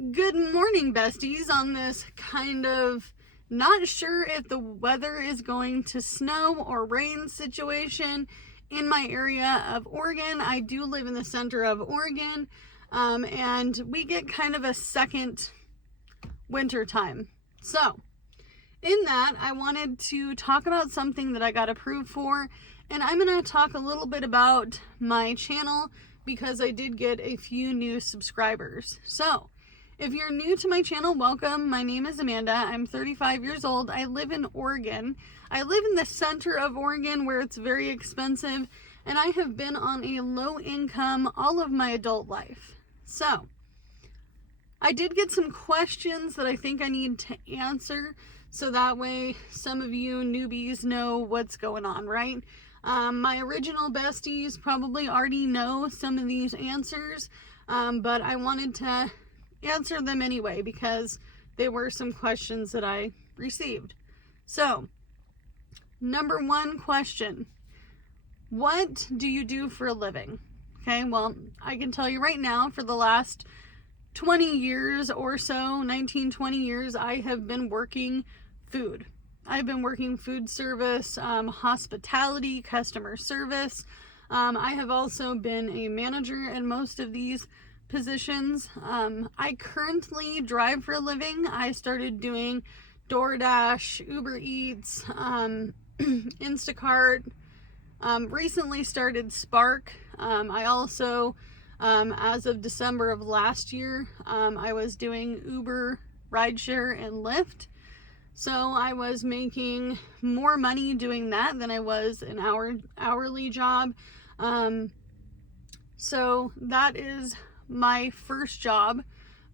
Good morning, besties, on this kind of not sure if the weather is going to snow or rain situation in my area of Oregon. I do live in the center of Oregon, and we get kind of a second winter time. So, in that, I wanted to talk about something that I got approved for, and I'm going to talk a little bit about my channel because I did get a few new subscribers. So, if you're new to my channel, welcome. My name is Amanda. I'm 35 years old. I live in Oregon. I live in the center of Oregon where it's very expensive, and I have been on a low income all of my adult life. So, I did get some questions that I think I need to answer so that way some of you newbies know what's going on, right? My original besties probably already know some of these answers, but I wanted to answer them anyway because they were some questions that I received. So, number one question: what do you do for a living? Okay, well, I can tell you right now, for the last 20 years or so, 20 years, I have been working food. I've been working food service, hospitality, customer service. I have also been a manager in most of these positions. I currently drive for a living. I started doing DoorDash, Uber Eats, Instacart, recently started Spark. I also, as of December of last year, I was doing Uber, rideshare, and Lyft. So I was making more money doing that than I was an hourly job. So that is my first job.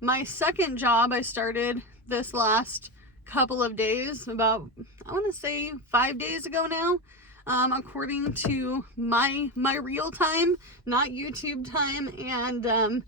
My second job I started this last couple of days, about, I want to say 5 days ago now, according to my real time, not YouTube time, and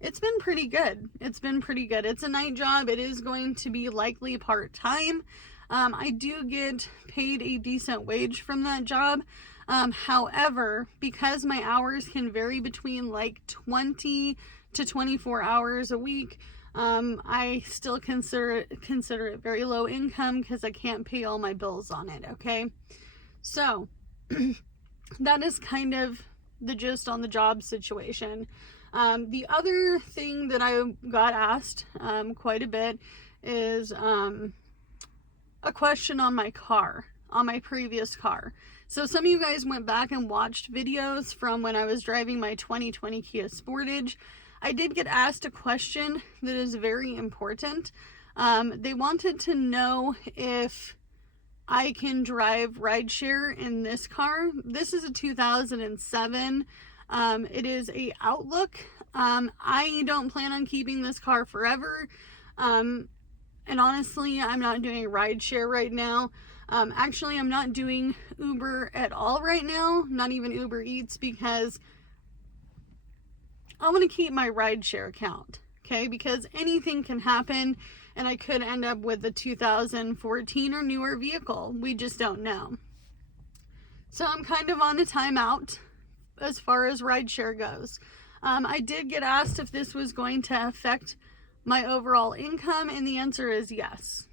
it's been pretty good. It's a night job. It is going to be likely part-time. I do get paid a decent wage from that job. However, because my hours can vary between like 20 to 24 hours a week, I still consider it very low income because I can't pay all my bills on it, okay? So, that is kind of the gist on the job situation. The other thing that I got asked quite a bit is a question on my car, on my previous car. So some of you guys went back and watched videos from when I was driving my 2020 Kia Sportage. I did get asked a question that is very important. They wanted to know if I can drive rideshare in this car. This is a 2007. It is a Outlook. I don't plan on keeping this car forever. And honestly, I'm not doing rideshare right now. Actually, I'm not doing Uber at all right now, not even Uber Eats, because I want to keep my rideshare account, okay? Because anything can happen, and I could end up with a 2014 or newer vehicle. We just don't know. So I'm kind of on a timeout as far as rideshare goes. I did get asked if this was going to affect my overall income, and the answer is yes.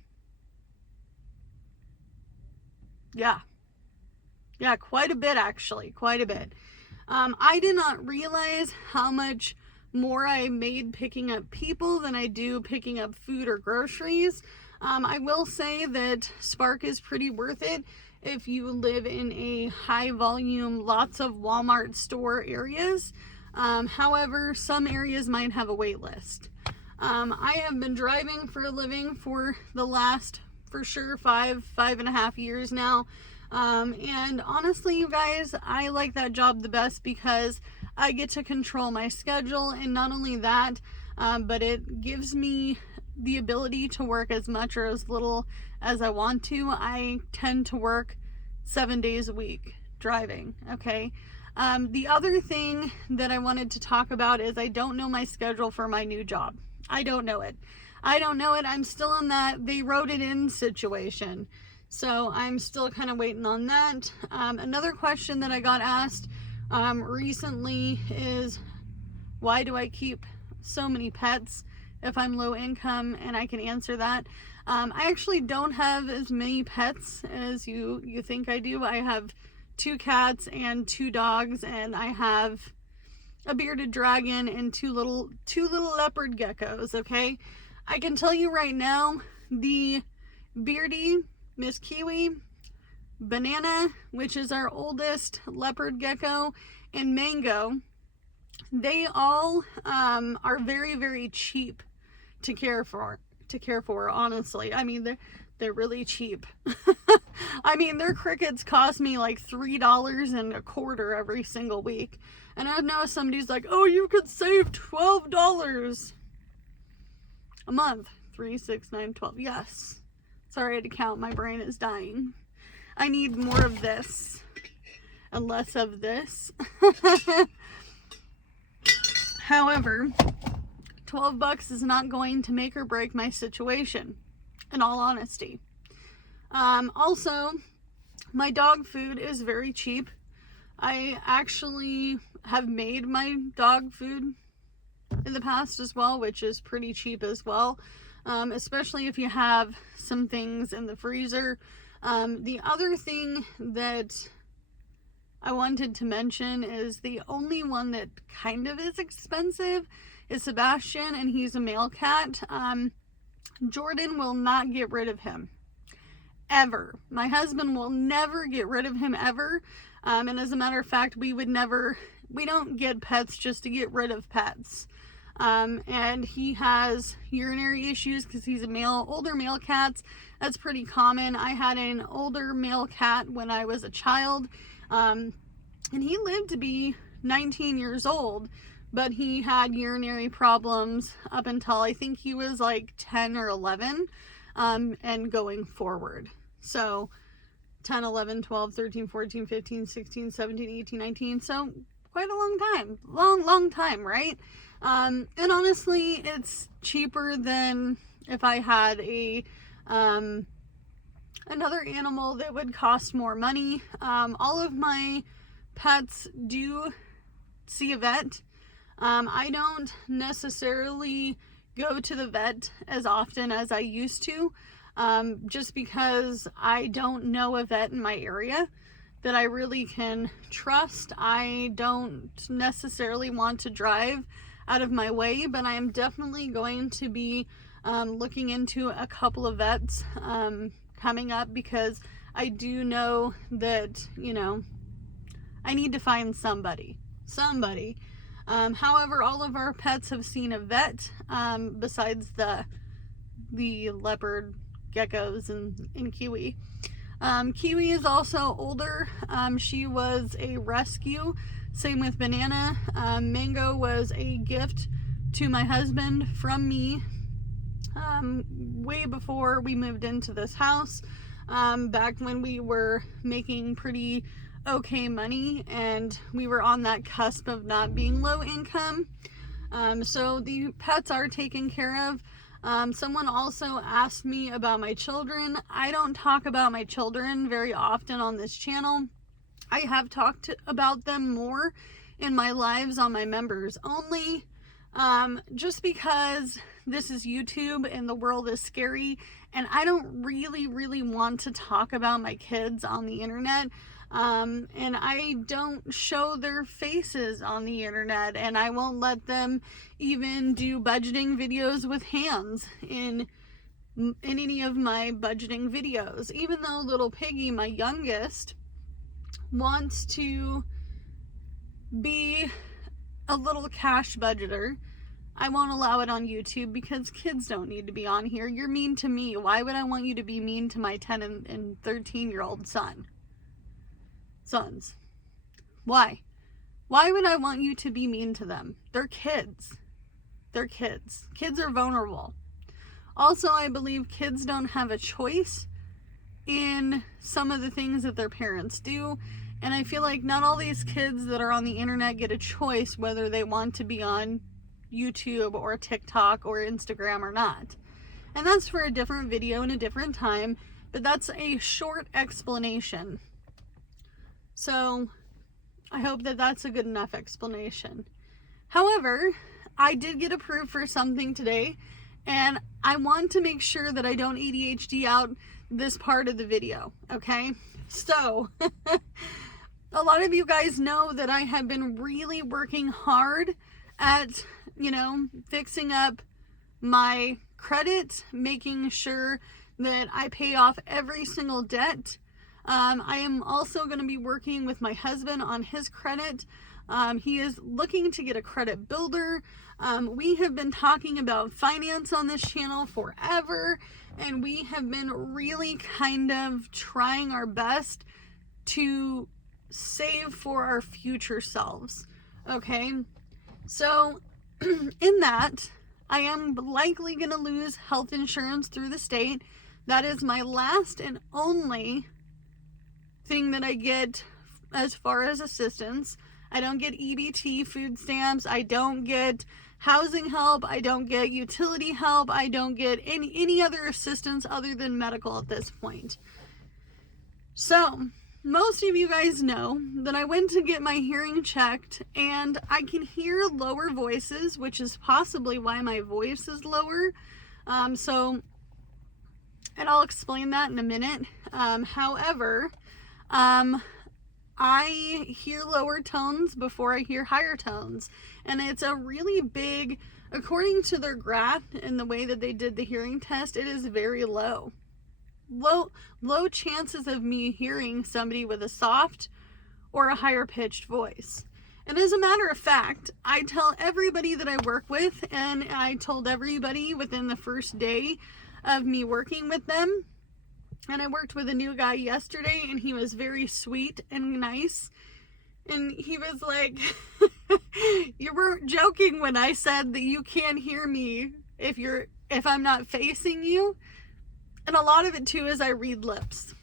Yeah, quite a bit actually, quite a bit. I did not realize how much more I made picking up people than I do picking up food or groceries. I will say that Spark is pretty worth it if you live in a high volume, lots of Walmart store areas. However, some areas might have a wait list. I have been driving for a living for the last, for sure, 5.5 years now. And honestly, you guys, I like that job the best because I get to control my schedule, and not only that, but it gives me the ability to work as much or as little as I want to. I tend to work 7 days a week driving, okay? The other thing that I wanted to talk about is I don't know my schedule for my new job. I don't know it. I'm still in that they wrote it in situation. So I'm still kind of waiting on that. Another question that I got asked recently is, why do I keep so many pets if I'm low income, and I can answer that. I actually don't have as many pets as you think I do. I have 2 cats and 2 dogs, and I have a bearded dragon and two little leopard geckos. Okay, I can tell you right now, the Beardy, Miss Kiwi, Banana, which is our oldest leopard gecko, and Mango, they all are very, very cheap to care for. Honestly, I mean, they're really cheap. I mean, their crickets cost me like $3.25 every single week. And I know somebody's like, oh, you could save $12 a month. 3, 6, 9, 12. Yes. Sorry, I had to count. My brain is dying. I need more of this and less of this. However, $12 is not going to make or break my situation, in all honesty. Also, my dog food is very cheap. I actually have made my dog food in the past as well, which is pretty cheap as well, especially if you have some things in the freezer. The other thing that I wanted to mention is the only one that kind of is expensive is Sebastian, and he's a male cat. Jordan will not get rid of him. Ever. My husband will never get rid of him ever. And as a matter of fact, we don't get pets just to get rid of pets. And he has urinary issues because he's older male cats. That's pretty common. I had an older male cat when I was a child. And he lived to be 19 years old, but he had urinary problems up until I think he was like 10 or 11, and going forward. So 10, 11, 12, 13, 14, 15, 16, 17, 18, 19. So quite a long time. Long time, right? And honestly, it's cheaper than if I had another animal that would cost more money. All of my pets do see a vet. I don't necessarily go to the vet as often as I used to, just because I don't know a vet in my area that I really can trust. I don't necessarily want to drive out of my way, but I am definitely going to be looking into a couple of vets coming up, because I do know that, I need to find somebody. However, all of our pets have seen a vet, besides the leopard geckos and Kiwi. Kiwi is also older. She was a rescue. Same with Banana. Mango was a gift to my husband from me, way before we moved into this house, back when we were making pretty okay money and we were on that cusp of not being low income. So the pets are taken care of. Someone also asked me about my children. I don't talk about my children very often on this channel. I have talked about them more in my lives on my members only, just because this is YouTube and the world is scary, and I don't really want to talk about my kids on the internet. And I don't show their faces on the internet, and I won't let them even do budgeting videos with hands in any of my budgeting videos. Even though little Piggy, my youngest, wants to be a little cash budgeter, I won't allow it on YouTube, because kids don't need to be on here. You're mean to me. Why would I want you to be mean to my 10 and 13-year-old sons? Why would I want you to be mean to them? They're kids. Kids are vulnerable. Also, I believe kids don't have a choice in some of the things that their parents do, and I feel like not all these kids that are on the internet get a choice whether they want to be on YouTube or TikTok or Instagram or not. And that's for a different video and a different time, but that's a short explanation. So I hope that that's a good enough explanation. However, I did get approved for something today, and I want to make sure that I don't ADHD out this part of the video, okay? So, a lot of you guys know that I have been really working hard at, fixing up my credit, making sure that I pay off every single debt. I am also going to be working with my husband on his credit. He is looking to get a credit builder. We have been talking about finance on this channel forever, and we have been really kind of trying our best to save for our future selves. Okay, so in that, I am likely going to lose health insurance through the state. That is my last and only thing that I get as far as assistance. I don't get EBT food stamps. I don't get housing help. I don't get utility help. I don't get any other assistance other than medical at this point. So, most of you guys know that I went to get my hearing checked, and I can hear lower voices, which is possibly why my voice is lower. And I'll explain that in a minute. However, I hear lower tones before I hear higher tones. And it's a really big, according to their graph and the way that they did the hearing test, it is very low. Low chances of me hearing somebody with a soft or a higher pitched voice. And as a matter of fact, I tell everybody that I work with, and I told everybody within the first day of me working with them. And I worked with a new guy yesterday, and he was very sweet and nice. And he was like, you weren't joking when I said that you can't hear me if I'm not facing you. And a lot of it too is I read lips.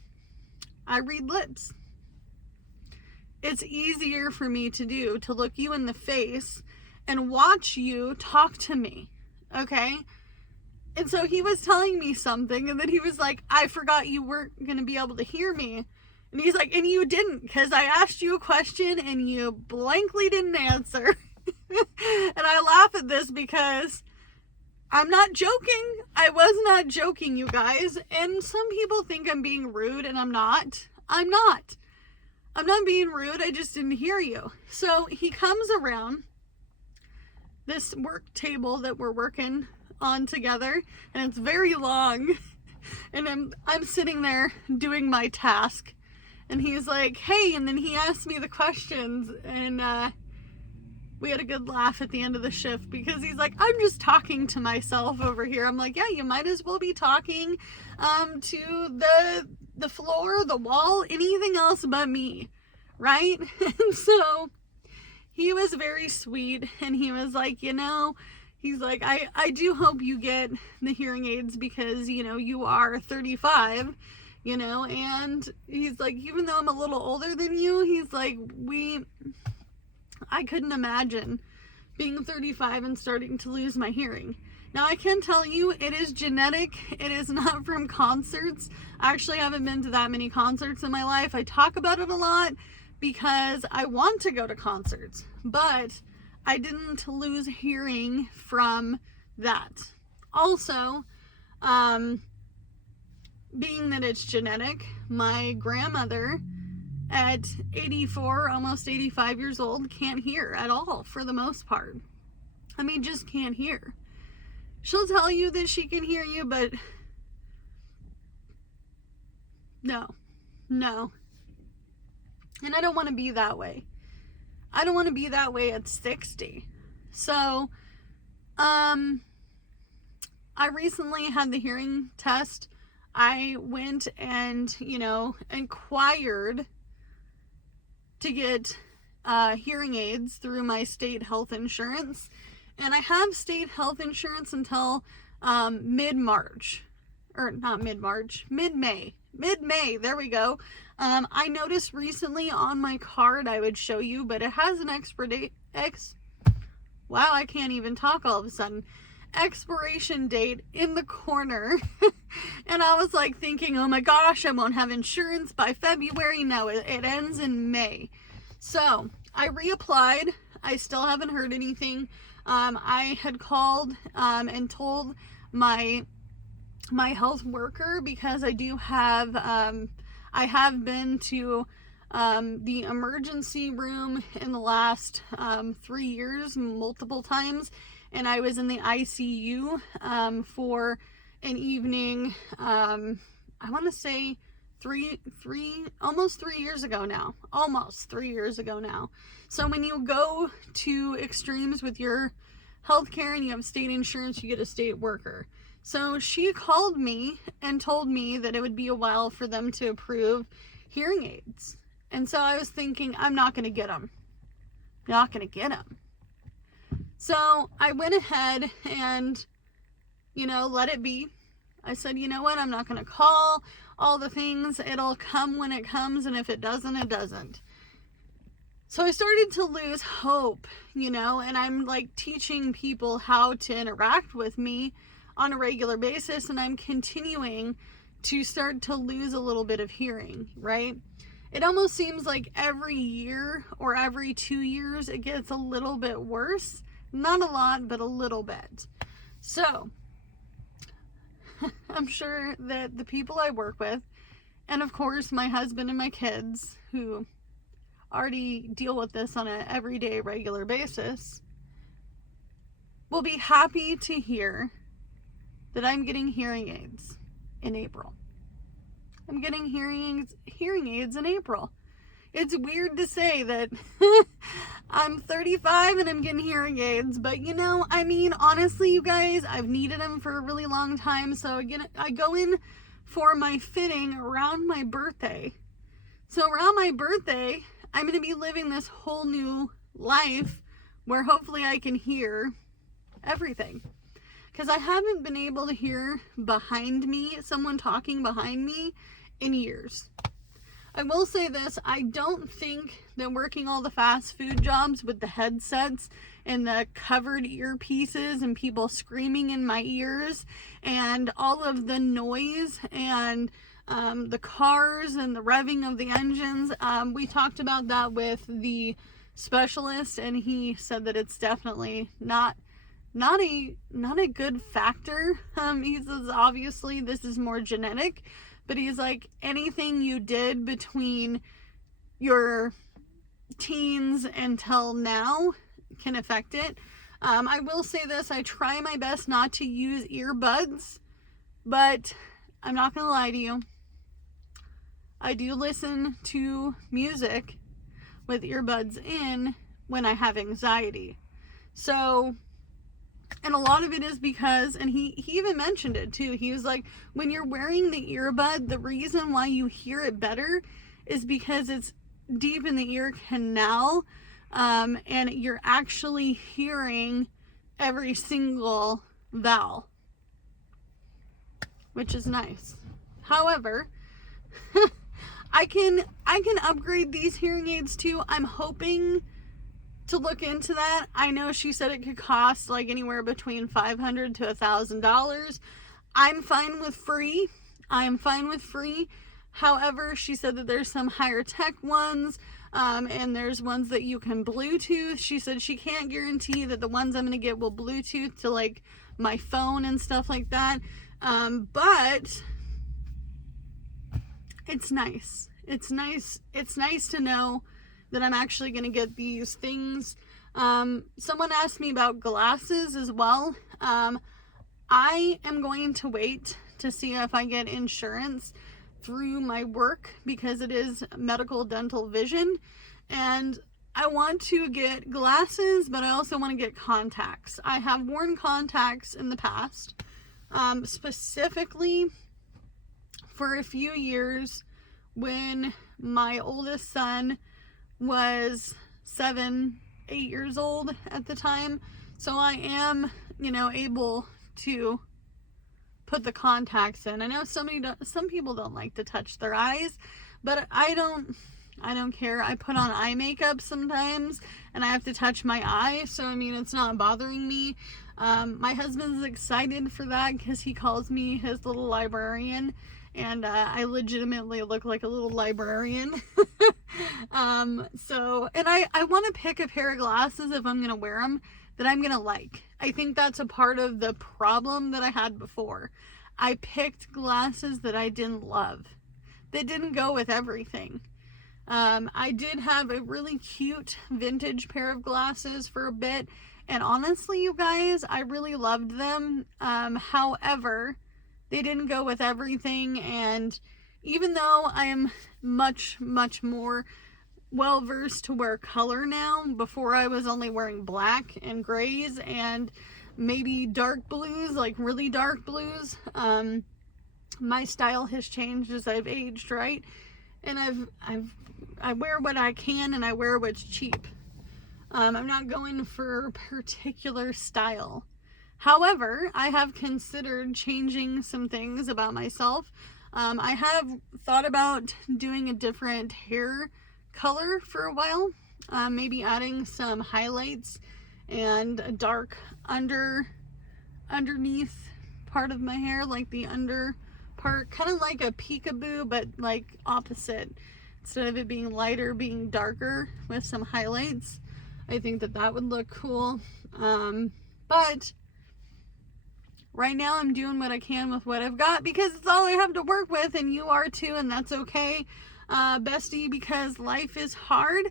It's easier for me to do, to look you in the face and watch you talk to me. Okay? And so he was telling me something, and then he was like, I forgot you weren't going to be able to hear me. And he's like, and you didn't, because I asked you a question and you blankly didn't answer. And I laugh at this because I'm not joking. I was not joking, you guys. And some people think I'm being rude, and I'm not. I'm not being rude. I just didn't hear you. So he comes around this work table that we're working on together, and it's very long, and I'm sitting there doing my task, and he's like, hey, and then he asked me the questions, and we had a good laugh at the end of the shift, because he's like, I'm just talking to myself over here. I'm like, yeah, you might as well be talking to the floor, the wall, anything else but me, right? And so he was very sweet, and he was like, he's like, I do hope you get the hearing aids because, you are 35, and he's like, even though I'm a little older than you, he's like, I couldn't imagine being 35 and starting to lose my hearing. Now, I can tell you it is genetic. It is not from concerts. I actually haven't been to that many concerts in my life. I talk about it a lot because I want to go to concerts, but I didn't lose hearing from that. Also, being that it's genetic, my grandmother at 84, almost 85 years old, can't hear at all for the most part. I mean, just can't hear. She'll tell you that she can hear you, but no. And I don't want to be that way. I don't want to be that way at 60. So, I recently had the hearing test. I went and, inquired to get hearing aids through my state health insurance. And I have state health insurance until mid-March. Or not mid-March, mid-May. Mid-May, there we go. I noticed recently on my card, I would show you, but it has an wow, I can't even talk all of a sudden. Expiration date in the corner. And I was like thinking, oh my gosh, I won't have insurance by February. No, it ends in May. So I reapplied. I still haven't heard anything. I had called and told my health worker, because I do have I have been to the emergency room in the last 3 years multiple times, and I was in the ICU for an evening, I want to say almost 3 years ago now. So when you go to extremes with your healthcare and you have state insurance, you get a state worker. So she called me and told me that it would be a while for them to approve hearing aids. And so I was thinking, I'm not going to get them. So I went ahead and, let it be. I said, you know what? I'm not going to call all the things. It'll come when it comes. And if it doesn't, it doesn't. So I started to lose hope, and I'm like teaching people how to interact with me on a regular basis. And I'm continuing to start to lose a little bit of hearing, right? It almost seems like every year or every 2 years, it gets a little bit worse. Not a lot, but a little bit. So I'm sure that the people I work with, and of course my husband and my kids, who already deal with this on an everyday regular basis, will be happy to hear that I'm getting hearing aids in April. I'm getting hearing aids in April. It's weird to say that I'm 35 and I'm getting hearing aids, but honestly, you guys, I've needed them for a really long time. So again, I go in for my fitting around my birthday. So around my birthday, I'm going to be living this whole new life where hopefully I can hear everything. Because I haven't been able to hear behind me, someone talking behind me, in years. I will say this, I don't think that working all the fast food jobs with the headsets and the covered earpieces and people screaming in my ears and all of the noise and the cars and the revving of the engines, we talked about that with the specialist, and he said that it's definitely not a good factor. He says obviously this is more genetic, but he's like, anything you did between your teens until now can affect it. I will say this, I try my best not to use earbuds, but I'm not gonna lie to you, I do listen to music with earbuds in when I have anxiety. So, and a lot of it is because, and he even mentioned it too, he was like, when you're wearing the earbud, the reason why you hear it better is because it's deep in the ear canal, and you're actually hearing every single vowel, which is nice. However, I can upgrade these hearing aids too. I'm hoping to look into that. I know she said it could cost like anywhere between $500 to $1,000. I'm fine with free. However, she said that there's some higher tech ones, and there's ones that you can Bluetooth. She said she can't guarantee that the ones I'm going to get will Bluetooth to like my phone and stuff like that. But it's nice. It's nice to know that I'm actually going to get these things. Someone asked me about glasses as well. I am going to wait to see if I get insurance through my work, because it is medical dental vision, and I want to get glasses, but I also want to get contacts. I have worn contacts in the past, specifically for a few years when my oldest son was 7-8 years old at the time. So I am, able to put the contacts in. I know some people don't like to touch their eyes, but I don't care. I put on eye makeup sometimes and I have to touch my eye, so it's not bothering me. My husband's excited for that because he calls me his little librarian, and I legitimately look like a little librarian. And I want to pick a pair of glasses if I'm gonna wear them that I'm gonna like. I think that's a part of the problem that I had before. I picked glasses that I didn't love. They didn't go with everything. I did have a really cute vintage pair of glasses for a bit, and honestly, you guys, I really loved them. However, they didn't go with everything, and even though I am much, much more well versed to wear color now, before I was only wearing black and grays and maybe dark blues, like really dark blues. My style has changed as I've aged, right? And I wear what I can, and I wear what's cheap. I'm not going for a particular style. However, I have considered changing some things about myself. I have thought about doing a different hair color for a while. Maybe adding some highlights and a dark underneath part of my hair, like the under part, kind of like a peekaboo, but like opposite. Instead of it being lighter, being darker with some highlights. I think that would look cool. But right now I'm doing what I can with what I've got, because it's all I have to work with, and you are too, and that's okay, bestie, because life is hard.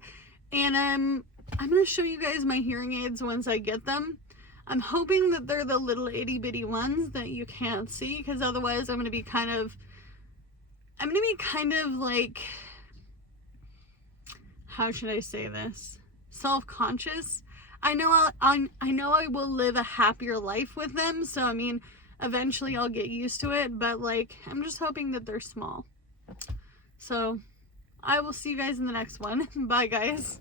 And I'm going to show you guys my hearing aids once I get them. I'm hoping that they're the little itty bitty ones that you can't see, because otherwise I'm going to be kind of like, how should I say this? Self-conscious. I know I will live a happier life with them, so I mean, eventually I'll get used to it, but like, I'm just hoping that they're small. So I will see you guys in the next one. Bye, guys.